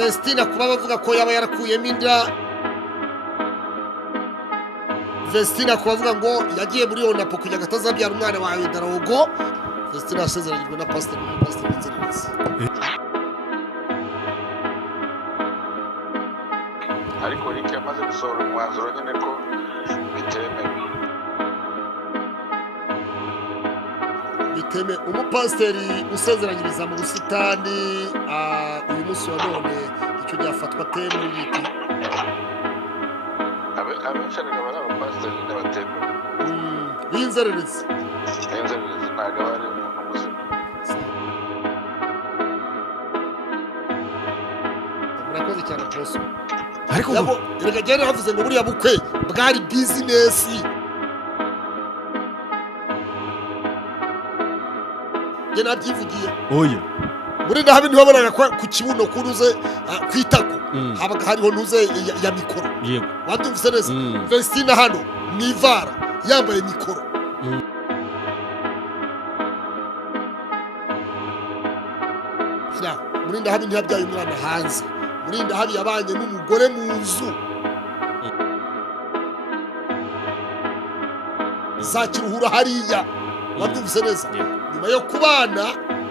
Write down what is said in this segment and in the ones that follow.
Vestina kuba bavuga ko yaba yarakuyemo inda. Vestina kuba bavuga ngo yagiye muri Onapo kugira ngo atazabyara umwana wawe Darogo. Vestina yasezeranyijwe na pastor Nzererezi. ariko Rick yamaze gusohora umwanzuro nyine ko bitemewe umupasiteri usezeranyiriza mu busitani uyu munsi wa none icyo gihafatwa ateye muri biti abenshi ariko bari abapasiteri n'abatemewe b'inzererezi ntabwo aba ari umuntu muzima. murakoze cyane boss. ariko reka jyane havuze ngo buriya bukwe bwari bizinesi. Jye nabyivugiye. oya muri ndahabi niho bonaga ku kibuno kuruze kwitako. Habaga hariho ntuze ya mikoro. yego Wabyumvise neza. Vestina hano nivara yambaye mikoro. Muri ndahabi ntiyabyaye umwana hanze. Muri ndahabi yabanye n'umugore mu nzu. Za Kiruhura hariya. Wabyumvise neza. Nyuma yo kubana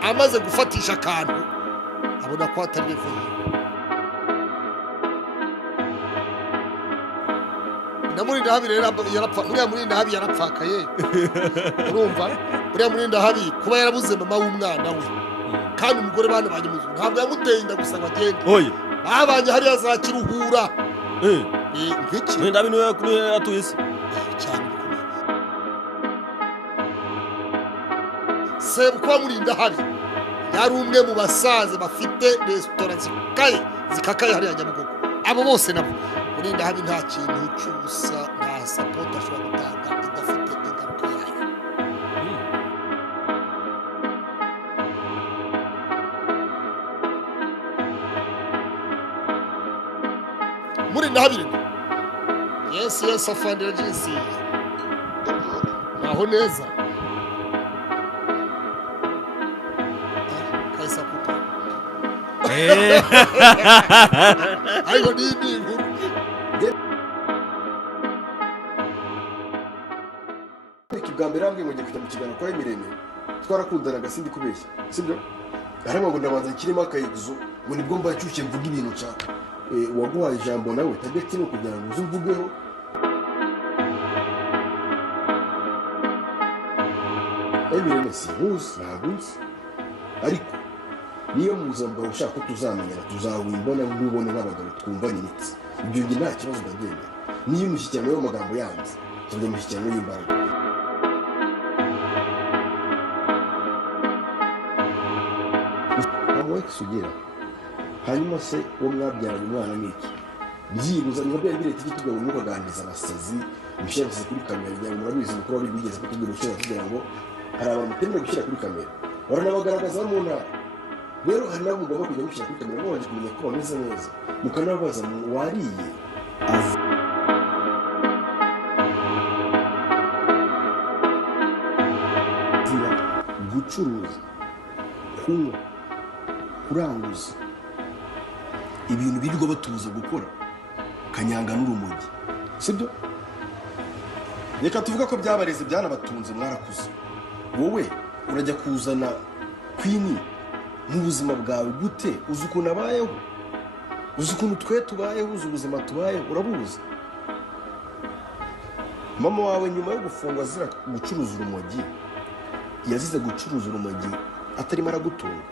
amaze gufatisha akantu abona ko atari reveille. Na muri ndahabi rero yarapfa. Muri ndahabi yarapfakaye. Urumva? Muri ndahabi kuba yarabuze mama w'umwana we. Kandi umugore bana banye muzu ntabwo yamuteye inda gusa bagende. oya Babanye hariya za Kiruhura. Ngiki muri ndabi niwe atuye se cyane. Sebukwa muri ndahabi yari umwe mu basaza bafite restaurant zikakaye hariya Nyabugogo. Abo bose nabo muri ndahabi nta kintu cy'ubusa, nta support ashobora gutanga idafite ingaruka yayo. Muri ndahabi yes afandira jinsi naho neza. Kaisa kupa ayo nini nkuru. Bwa mbere ambwiye ngo njye kujya mu kiganiro kwa Emirene twarakundanaga sindi kubeshya sibyo arimo ngo ndabanza kirimo akayigizo ngo nibwo mbacyushye mvuga ibintu nshaka waguhaye ijambo nawe tabeti no kugira ngo uzumvugeho Emirene si hose ntagunze ariko niyo mu buzima bwawe ushaka ko tuzamenyana tuzawimbona nk'ubone nk'abagabo twumvana imitsi ibyo nge nta kibazo ndagenda niyo umushyikirano y'amagambo yanze tujya mu mushyikirano y'imbaraga. Sugira hanyuma se uwo mwabyaranye umwana n'iki byibuza niba byari biretse igituga ngo mukaganiriza abasazi mushyira kuri kamera kugira ngo murabizi mukuru wari bigeze kutubwira ushyira kugira ngo hari abantu mutemera gushyira kuri kamera baranabagaragaza mu ntara rero hari nabo mugomba kujya mushyira kuri kamera mubanje kumenya ko bameze neza mukanababaza wariye gucuruza kunywa kuranguza ibintu birirwa batubuza gukora kanyanga n'urumogi sibyo reka tuvuga ko byabareze byanabatunze mwarakuze wowe urajya kuzana kwini mu buzima bwawe gute uzi ukuntu abayeho uzi ukuntu twe tubayeho uzi ubuzima tubayeho urabuzi mama wawe nyuma yo gufungwa azira gucuruza urumogi yazize gucuruza urumogi atarimo aragutunga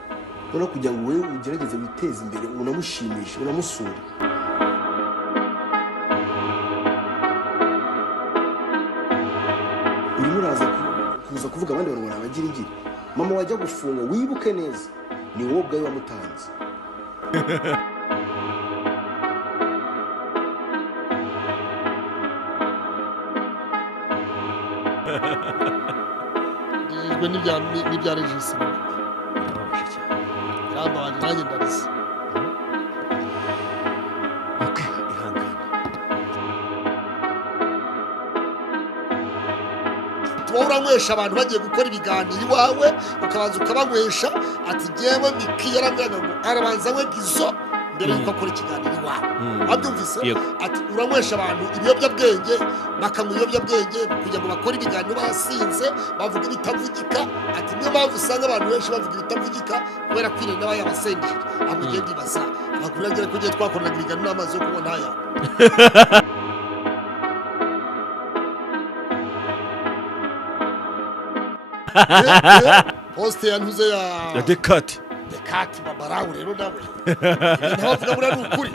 noneho kugira ngo wowe ugerageze witeze imbere unamushimishe unamusure urimo uraza kuza kuvuga abandi bantu ngo nabagira ingiri mama wajya gufunga wibuke neza ni wowe ubwawe wamutanze n'ibya regisi ramba wanjye nanjye ndabizi tuba uranywesha abantu bagiye gukora ibiganiro iwawe ukabanza ukabanywesha ati jyewe Miki yarambwiraga ngo arabanza anywe gizo mbere yuko akora ikiganiro iwawe wabyumvise Yego. ati uranywesha abantu ibiyobyabwenge bakanywa ibiyobyabwenge kugira ngo bakore ibiganiro basinze bavuga ibitavugika ati niyo mpamvu usanga abantu benshi bavuga ibitavugika kubera kwirinda abayabasengeje ahubwo ugenda ibasa abakuragera ko igihe twakoranaga ibiganiro n'amazi yo kunywa ntaya poste yantuze ya dekati dekati babarawu rero nawe ntabavuga buriya ni ukuri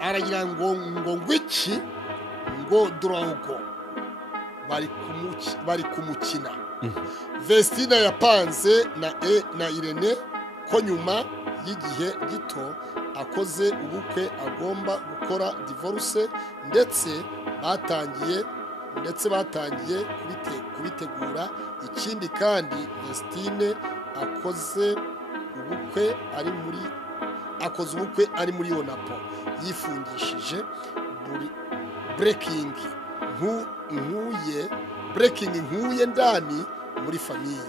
aragira ngo ngwiki ngo drogo bari kumukina Vestina yapanze na Irene ko nyuma y'igihe gito akoze ubukwe agomba gukora divorce ndetse batangiye kubitegura ikindi kandi Vestine akoze ubukwe ari muri Onapo yifungishije breaking nkuye ndani muri famiye